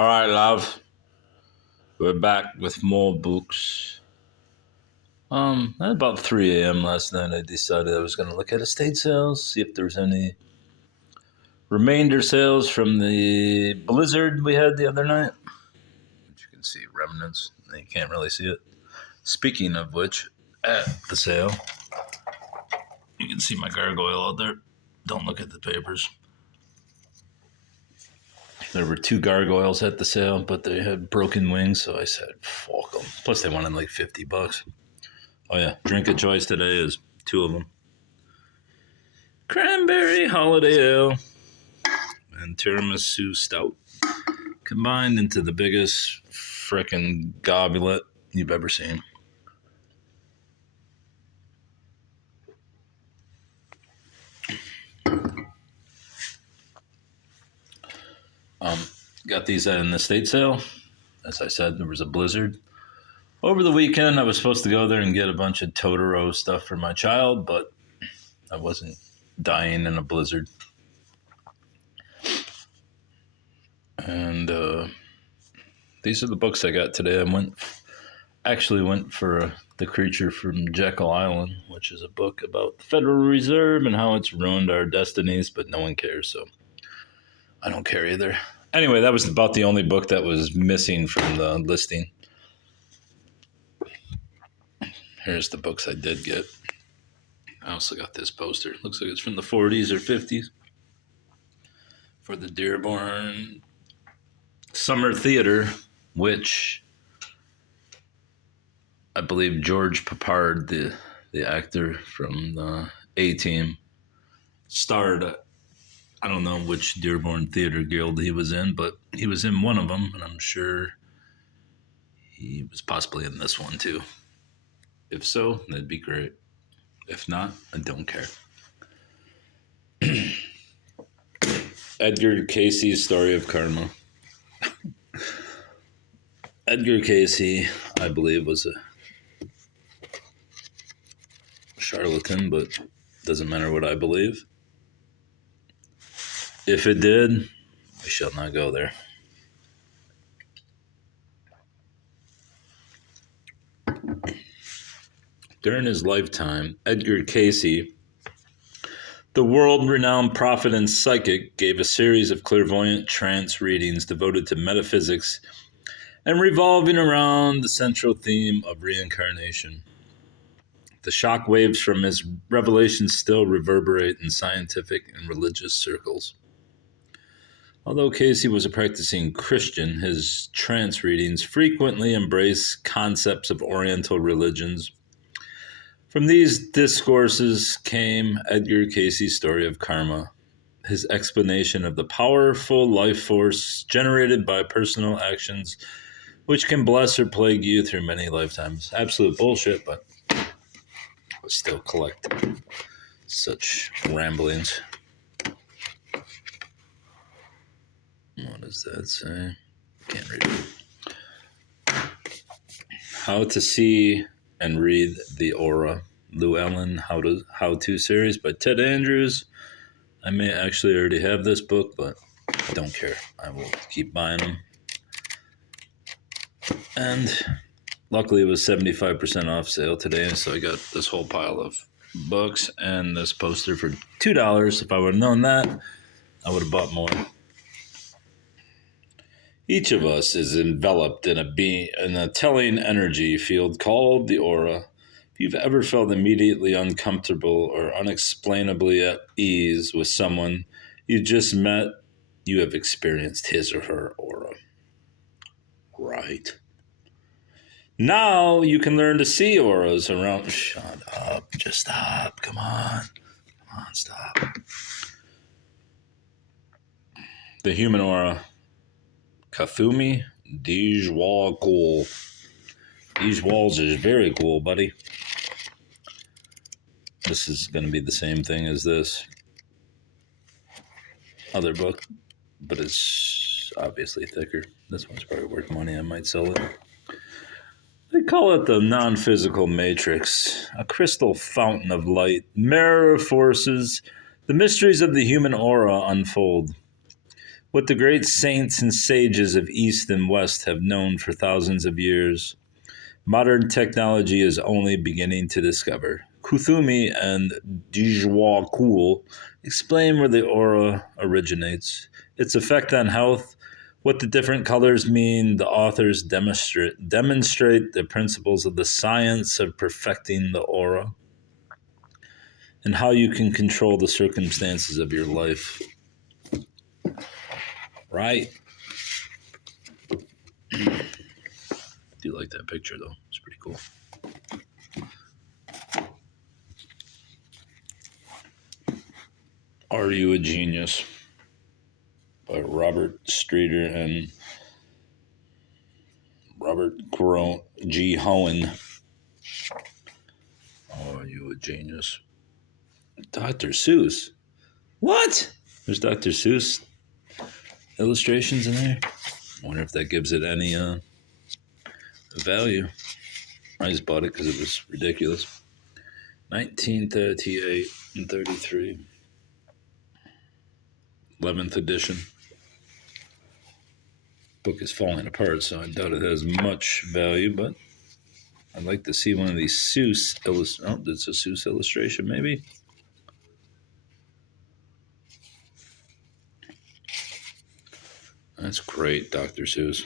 All right, love. We're back with more books. At about 3 a.m. last night, I decided I was going to look at estate sales, see if there's any remainder sales from the blizzard we had the other night. Which you can see remnants. You can't really see it. Speaking of which, at the sale, you can see my gargoyle out there. Don't look at the papers. There were 2 gargoyles at the sale, but they had broken wings, so I said, fuck them. Plus, they wanted like $50. Oh, yeah. Drink of choice today is 2 of them. Cranberry Holiday Ale and Tiramisu Stout combined into the biggest frickin' goblet you've ever seen. Got these at an estate sale. As I said, there was a blizzard. Over the weekend, I was supposed to go there and get a bunch of Totoro stuff for my child, but I wasn't dying in a blizzard. And these are the books I got today. I went for The Creature from Jekyll Island, which is a book about the Federal Reserve and how it's ruined our destinies, but no one cares, so I don't care either. Anyway, that was about the only book that was missing from the listing. Here's the books I did get. I also got this poster. Looks like it's from the 40s or 50s for the Dearborn Summer Theater, which I believe George Papard, the actor from the A-Team, starred. I don't know which Dearborn Theater Guild he was in, but he was in one of them, and I'm sure he was possibly in this one too. If so, that'd be great. If not, I don't care. Edgar Cayce's Story of Karma. Edgar Cayce, I believe, was a charlatan, but doesn't matter what I believe. If it did, we shall not go there. During his lifetime, Edgar Cayce, the world-renowned prophet and psychic, gave a series of clairvoyant trance readings devoted to metaphysics and revolving around the central theme of reincarnation. The shock waves from his revelations still reverberate in scientific and religious circles. Although Cayce was a practicing Christian, his trance readings frequently embrace concepts of Oriental religions. From these discourses came Edgar Cayce's Story of Karma, his explanation of the powerful life force generated by personal actions, which can bless or plague you through many lifetimes. Absolute bullshit, but I still collect such ramblings. What does that say? Can't read it. How to See and Read the Aura. Llewellyn How-To Series by Ted Andrews. I may actually already have this book, but I don't care. I will keep buying them. And luckily it was 75% off sale today, so I got this whole pile of books and this poster for $2. If I would have known that, I would have bought more. Each of us is enveloped in a telling energy field called the aura. If you've ever felt immediately uncomfortable or unexplainably at ease with someone you just met, you have experienced his or her aura. Right. Now you can learn to see auras around. Shut up. Just stop. Come on. Stop. The human aura. Kafumi Dijwal cool. These walls is very cool, buddy. This is going to be the same thing as this other book, but it's obviously thicker. This one's probably worth money. I might sell it. They call it the non-physical matrix, a crystal fountain of light, mirror of forces. The mysteries of the human aura unfold. what the great saints and sages of East and West have known for thousands of years, modern technology is only beginning to discover. Kuthumi and Dijwakul explain where the aura originates, its effect on health, what the different colors mean. The authors demonstrate the principles of the science of perfecting the aura and how you can control the circumstances of your life. Right? I do like that picture, though. It's pretty cool. Are You a Genius? By Robert Streeter and Robert G. Hohen. Are You a Genius? Dr. Seuss. What? There's Dr. Seuss illustrations in there. I wonder if that gives it any value. I just bought it because it was ridiculous. 1938 and 33. 11th edition. Book is falling apart, so I doubt it has much value, but I'd like to see one of these Seuss illustrations. Oh, it's a Seuss illustration, maybe? That's great, Dr. Seuss.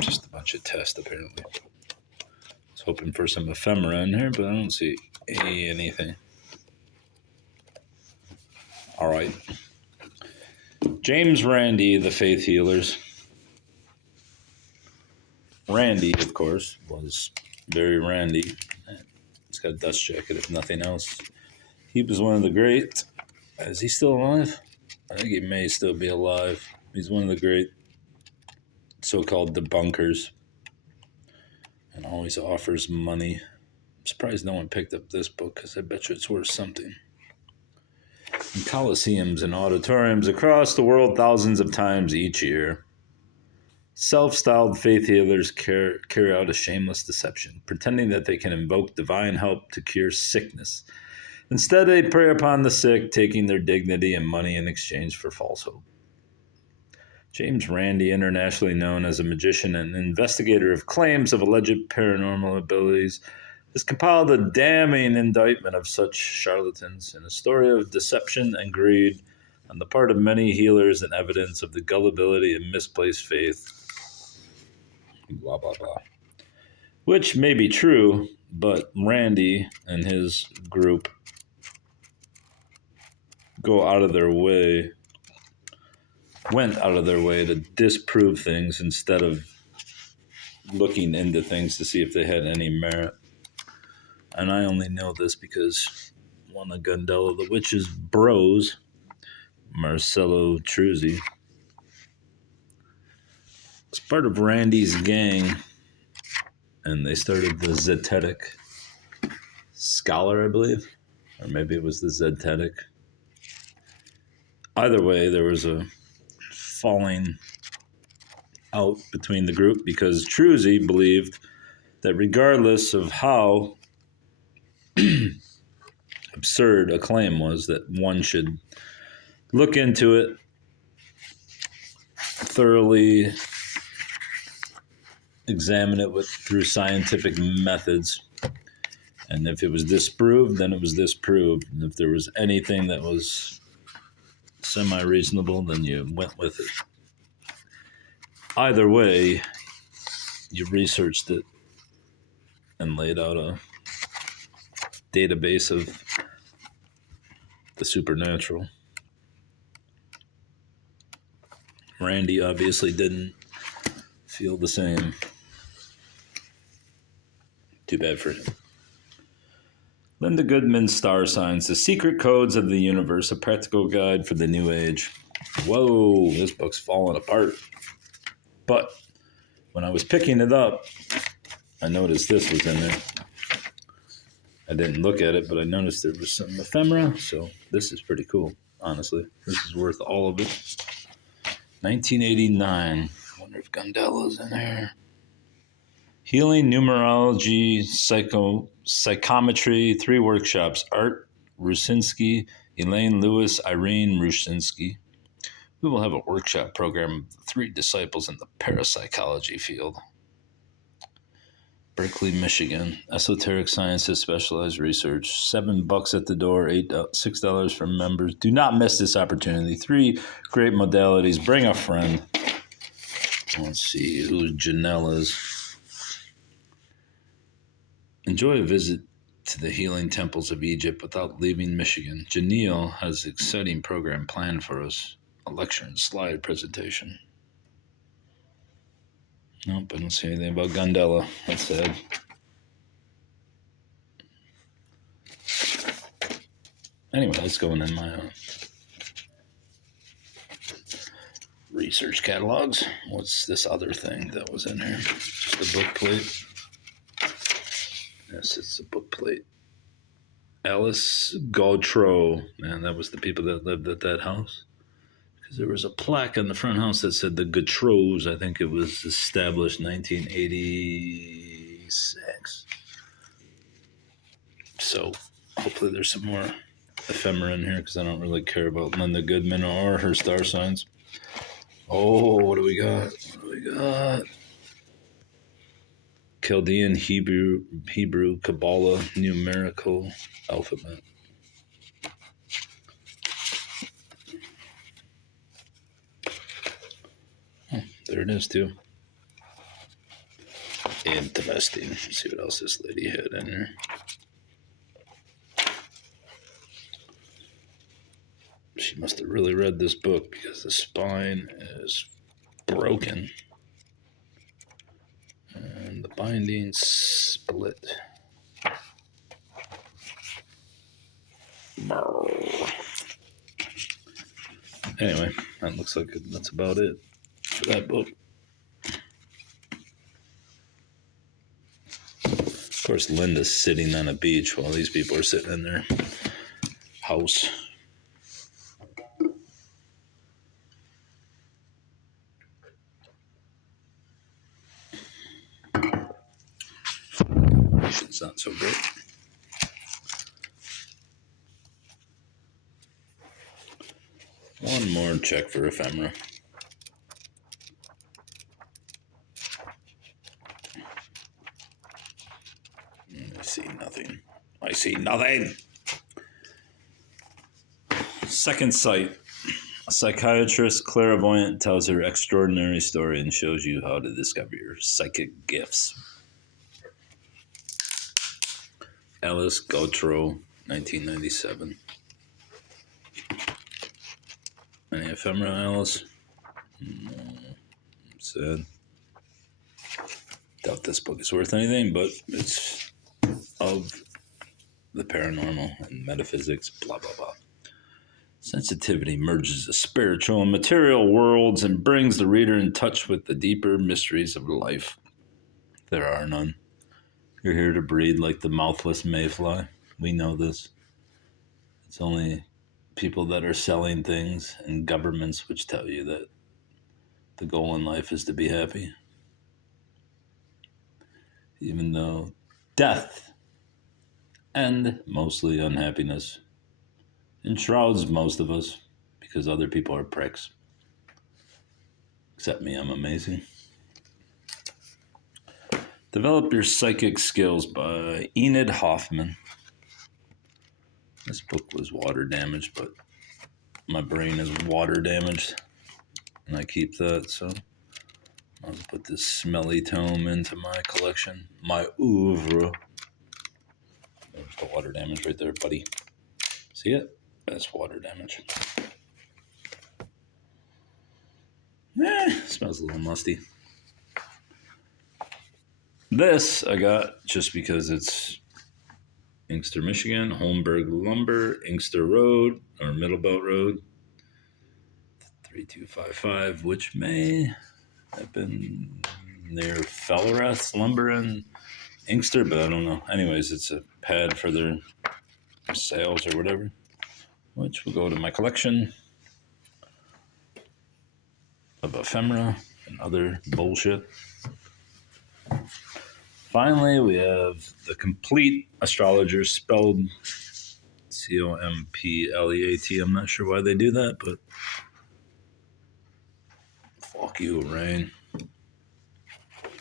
Just a bunch of tests, apparently. I was hoping for some ephemera in here, but I don't see anything. All right. James Randi, The Faith Healers. Randi, of course, was very Randy. He's got a dust jacket, if nothing else. He was one of the great. Is he still alive? I think he may still be alive. He's one of the great so-called debunkers and always offers money. I'm surprised no one picked up this book because I bet you it's worth something. In coliseums and auditoriums across the world thousands of times each year, self-styled faith healers carry out a shameless deception, pretending that they can invoke divine help to cure sickness. Instead, they prey upon the sick, taking their dignity and money in exchange for false hope. James Randi, internationally known as a magician and investigator of claims of alleged paranormal abilities, has compiled a damning indictment of such charlatans and a story of deception and greed on the part of many healers and evidence of the gullibility and misplaced faith. Blah, blah, blah. Which may be true, but Randi and his group went out of their way to disprove things instead of looking into things to see if they had any merit. And I only know this because one of Gundella the Witch's bros, Marcello Truzzi, was part of Randy's gang, and they started the Zetetic Scholar, I believe, or maybe it was the Zetetic. Either way, there was a falling out between the group because Truzzi believed that regardless of how absurd a claim was, that one should look into it thoroughly, examine it through scientific methods, and if it was disproved, then it was disproved. And if there was anything that was semi-reasonable, then you went with it. Either way, you researched it and laid out a database of the supernatural. Randi obviously didn't feel the same. Too bad for him. Linda Goodman's Star Signs, The Secret Codes of the Universe, a practical guide for the new age. Whoa, this book's falling apart. But when I was picking it up, I noticed this was in there. I didn't look at it, but I noticed there was some ephemera, so this is pretty cool, honestly. This is worth all of it. 1989. I wonder if Gundella's in there. Healing, numerology, psychometry, 3 workshops. Art Rusinski, Elaine Lewis, Irene Rusinski. We will have a workshop program of 3 disciples in the parapsychology field. Berkeley, Michigan. Esoteric Sciences Specialized Research. $7 at the door, $6 for members. Do not miss this opportunity. 3 great modalities. Bring a friend. Let's see who Janelle is. Enjoy a visit to the healing temples of Egypt without leaving Michigan. Janelle has an exciting program planned for us. A lecture and slide presentation. Nope, I don't see anything about Gondela. That's sad. Anyway, let's go in my research catalogs. What's this other thing that was in here? Just a book plate. Yes, it's a book plate. Alice Gautreaux. Man, that was the people that lived at that house. Because there was a plaque on the front house that said the Gautreaux. I think it was established 1986. So hopefully there's some more ephemera in here because I don't really care about Linda Goodman or her star signs. Oh, what do we got? Chaldean, Hebrew, Kabbalah, numerical alphabet. Oh, there it is too. Interesting. Let's see what else this lady had in here. She must have really read this book because the spine is broken. And the binding split. Anyway, that looks like that's about it for that book. Of course, Linda's sitting on a beach while these people are sitting in their house. It's not so great. One more check for ephemera. I see nothing. Second sight. A psychiatrist clairvoyant tells her extraordinary story and shows you how to discover your psychic gifts. Alice Gautreaux, 1997. Any ephemera, Alice? No. Sad. Doubt this book is worth anything, but it's of the paranormal and metaphysics, blah, blah, blah. Sensitivity merges the spiritual and material worlds and brings the reader in touch with the deeper mysteries of life. There are none. You're here to breathe like the mouthless mayfly. We know this. It's only people that are selling things and governments which tell you that the goal in life is to be happy. Even though death and mostly unhappiness enshrouds most of us because other people are pricks. Except me, I'm amazing. Develop Your Psychic Skills by Enid Hoffman. This book was water damaged, but my brain is water damaged, and I keep that, so I'll just put this smelly tome into my collection, my oeuvre. There's the water damage right there, buddy. See it? That's water damage. Smells a little musty. This I got just because it's Inkster, Michigan, Holmberg Lumber, Inkster Road, or Middlebelt Road, 3255, which may have been near Fellereth's Lumber in Inkster, but I don't know. Anyways, it's a pad for their sales or whatever, which will go to my collection of ephemera and other bullshit. finally, we have the complete astrologer, spelled Compleat. I'm not sure why they do that, but fuck you, Rain.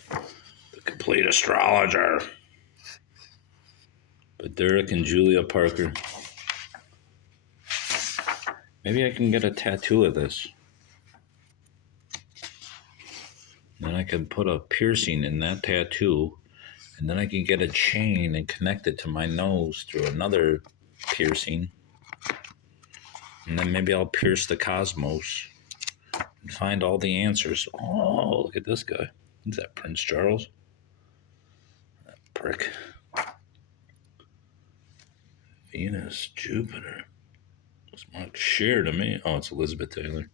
The complete astrologer. But Derek and Julia Parker. Maybe I can get a tattoo of this. Then I can put a piercing in that tattoo, and then I can get a chain and connect it to my nose through another piercing. And then maybe I'll pierce the cosmos and find all the answers. Oh, look at this guy. Is that Prince Charles? That prick. Venus, Jupiter. Looks like Cher to me. Oh, it's Elizabeth Taylor.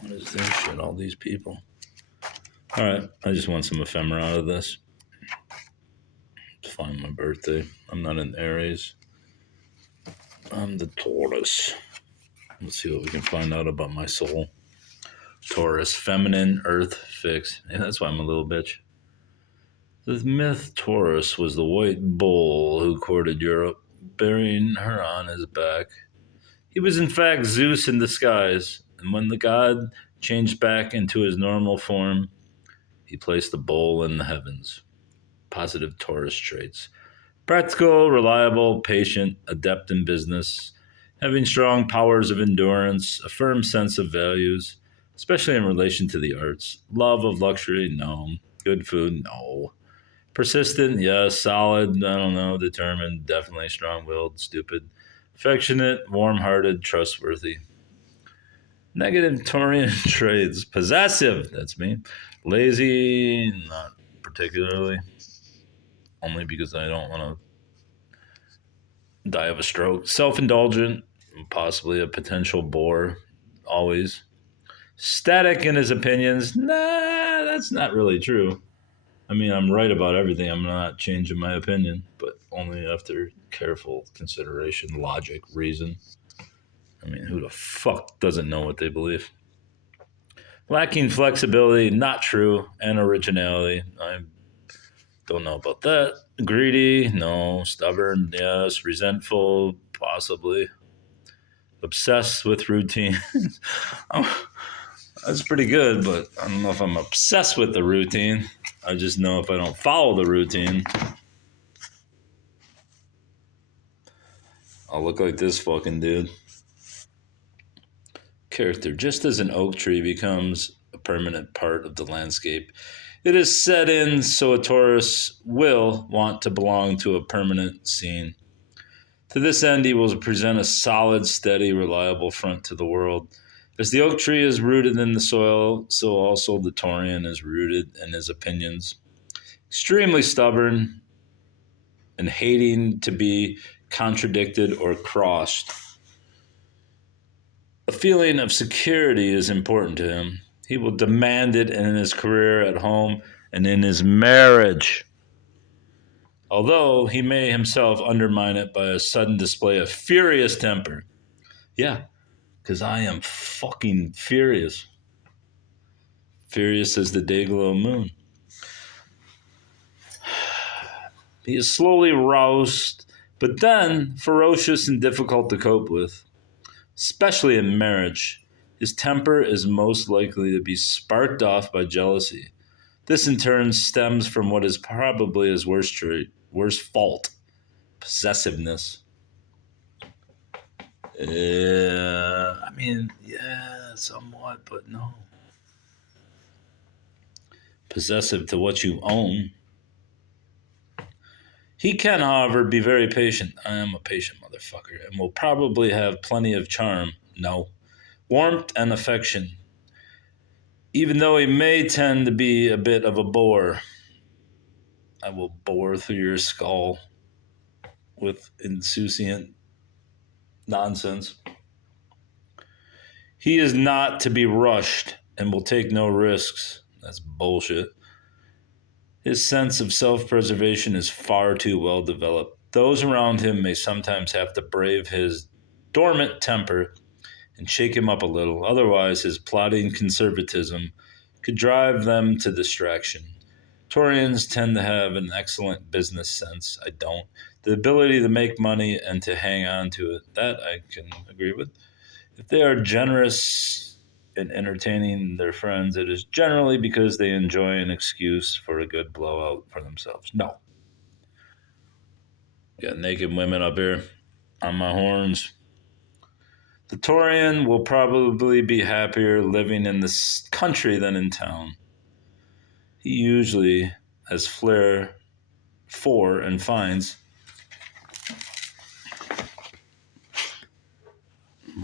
What is this shit? All these people. All right, I just want some ephemera out of this. Let's find my birthday. I'm not an Aries. I'm the Taurus. Let's see what we can find out about my soul. Taurus, feminine, earth, fixed. Yeah, that's why I'm a little bitch. The myth Taurus was the white bull who courted Europe, bearing her on his back. He was in fact Zeus in disguise, and when the god changed back into his normal form, he placed the bull in the heavens. Positive Taurus traits. Practical, reliable, patient, adept in business, having strong powers of endurance, a firm sense of values, especially in relation to the arts. Love of luxury, no. Good food, no. Persistent, yes. Solid, I don't know. Determined, definitely strong-willed, stupid. Affectionate, warm-hearted, trustworthy. Negative Taurian traits. Possessive, that's me. Lazy, not particularly. Only because I don't want to die of a stroke. Self-indulgent, possibly a potential bore, always. Static in his opinions. Nah, that's not really true. I mean, I'm right about everything. I'm not changing my opinion, but only after careful consideration, logic, reason. I mean, who the fuck doesn't know what they believe? Lacking flexibility, not true, and originality. I don't know about that. Greedy, no. Stubborn, yes. Resentful, possibly. Obsessed with routine. That's pretty good, but I don't know if I'm obsessed with the routine. I just know if I don't follow the routine, I'll look like this fucking dude. Character. Just as an oak tree becomes a permanent part of the landscape, it is set in so a Taurus will want to belong to a permanent scene. To this end, he will present a solid, steady, reliable front to the world. As the oak tree is rooted in the soil, so also the Taurian is rooted in his opinions. Extremely stubborn and hating to be contradicted or crossed. A feeling of security is important to him. He will demand it in his career, at home, and in his marriage. Although he may himself undermine it by a sudden display of furious temper. Yeah, because I am fucking furious. Furious as the day-glow moon. He is slowly roused, but then ferocious and difficult to cope with. Especially in marriage, his temper is most likely to be sparked off by jealousy. This in turn stems from what is probably his worst trait, worst fault, possessiveness. I mean, yeah, somewhat, but no. Possessive to what you own. He can, however, be very patient. I am a patient motherfucker, and will probably have plenty of charm. No. Warmth and affection. Even though he may tend to be a bit of a bore. I will bore through your skull with insouciant nonsense. He is not to be rushed and will take no risks. That's bullshit. His sense of self-preservation is far too well developed. Those around him may sometimes have to brave his dormant temper and shake him up a little. Otherwise, his plodding conservatism could drive them to distraction. Taurians tend to have an excellent business sense. I don't. The ability to make money and to hang on to it, that I can agree with. If they are generous in entertaining their friends, it is generally because they enjoy an excuse for a good blowout for themselves. No. Got naked women up here on my horns. The Taurian will probably be happier living in the country than in town. He usually has flair for and finds.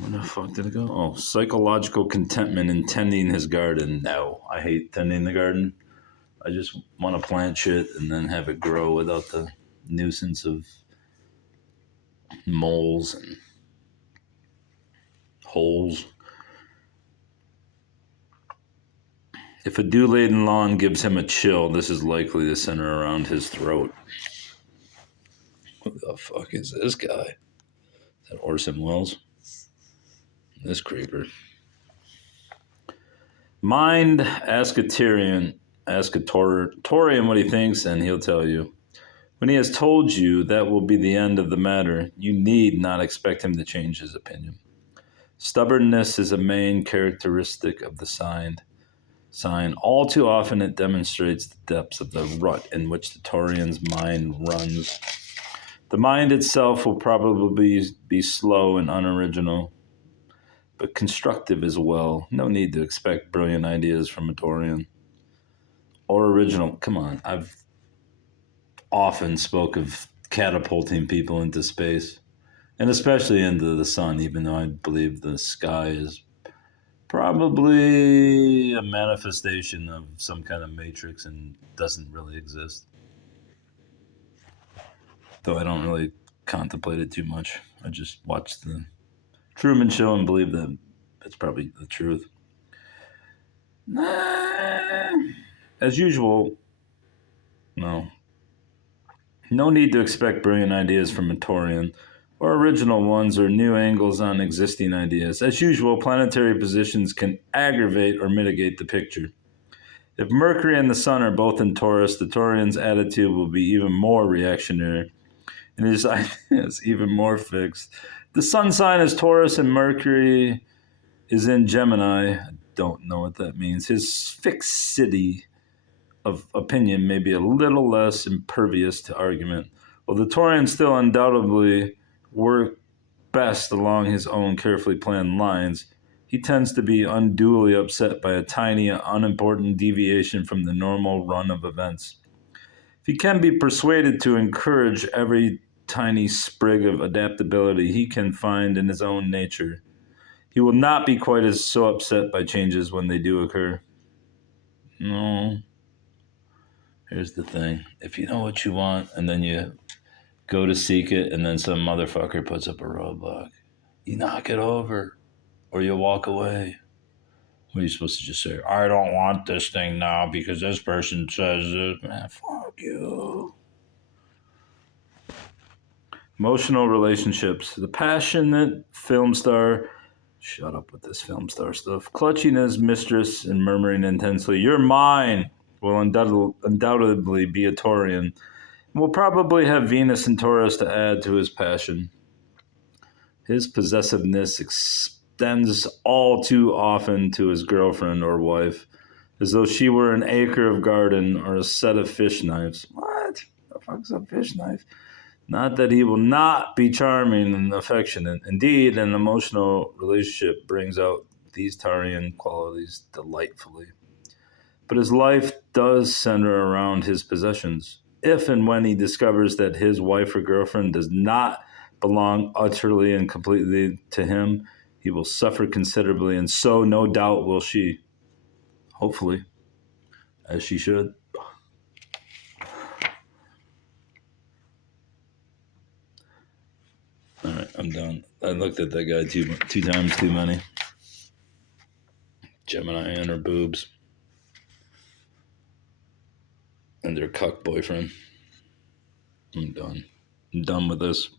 Where the fuck did it go? Oh, psychological contentment in tending his garden. No, I hate tending the garden. I just want to plant shit and then have it grow without the nuisance of moles and holes. If a dew-laden lawn gives him a chill, this is likely to center around his throat. Who the fuck is this guy? Is that Orson Welles? This creeper. Mind, ask a Tyrian, ask a Taurian what he thinks, and he'll tell you. When he has told you that will be the end of the matter, you need not expect him to change his opinion. Stubbornness is a main characteristic of the sign. All too often it demonstrates the depths of the rut in which the Taurian's mind runs. The mind itself will probably be slow and unoriginal, but constructive as well. No need to expect brilliant ideas from a Taurian. Or original. Come on, I've often spoke of catapulting people into space, and especially into the sun, even though I believe the sky is probably a manifestation of some kind of matrix and doesn't really exist. Though I don't really contemplate it too much. I just watch the Truman Show and believe that it's probably the truth. As usual, no. No need to expect brilliant ideas from a Taurian, or original ones, or new angles on existing ideas. As usual, planetary positions can aggravate or mitigate the picture. If Mercury and the Sun are both in Taurus, the Taurian's attitude will be even more reactionary, and his ideas even more fixed. The Sun sign is Taurus, and Mercury is in Gemini. I don't know what that means. His fixity of opinion may be a little less impervious to argument. While the Taurian still undoubtedly work best along his own carefully planned lines, he tends to be unduly upset by a tiny, unimportant deviation from the normal run of events. If he can be persuaded to encourage every tiny sprig of adaptability he can find in his own nature, he will not be quite as so upset by changes when they do occur. No. Here's the thing. If you know what you want and then you go to seek it and then some motherfucker puts up a roadblock, you knock it over or you walk away. What are you supposed to just say? I don't want this thing now because this person says it. Man, fuck you. Emotional relationships. The passionate film star, shut up with this film star stuff, clutching his mistress and murmuring intensely, "You're mine," will undoubtedly be a Taurian, and will probably have Venus and Taurus to add to his passion. His possessiveness extends all too often to his girlfriend or wife, as though she were an acre of garden or a set of fish knives. What? The fuck's a fish knife? Not that he will not be charming and affectionate. Indeed, an emotional relationship brings out these Taurian qualities delightfully. But his life does center around his possessions. If and when he discovers that his wife or girlfriend does not belong utterly and completely to him, he will suffer considerably, and so no doubt will she. Hopefully, as she should. All right, I'm done. I looked at that guy two times too many. Gemini and her boobs. And their cuck boyfriend. I'm done. I'm done with this.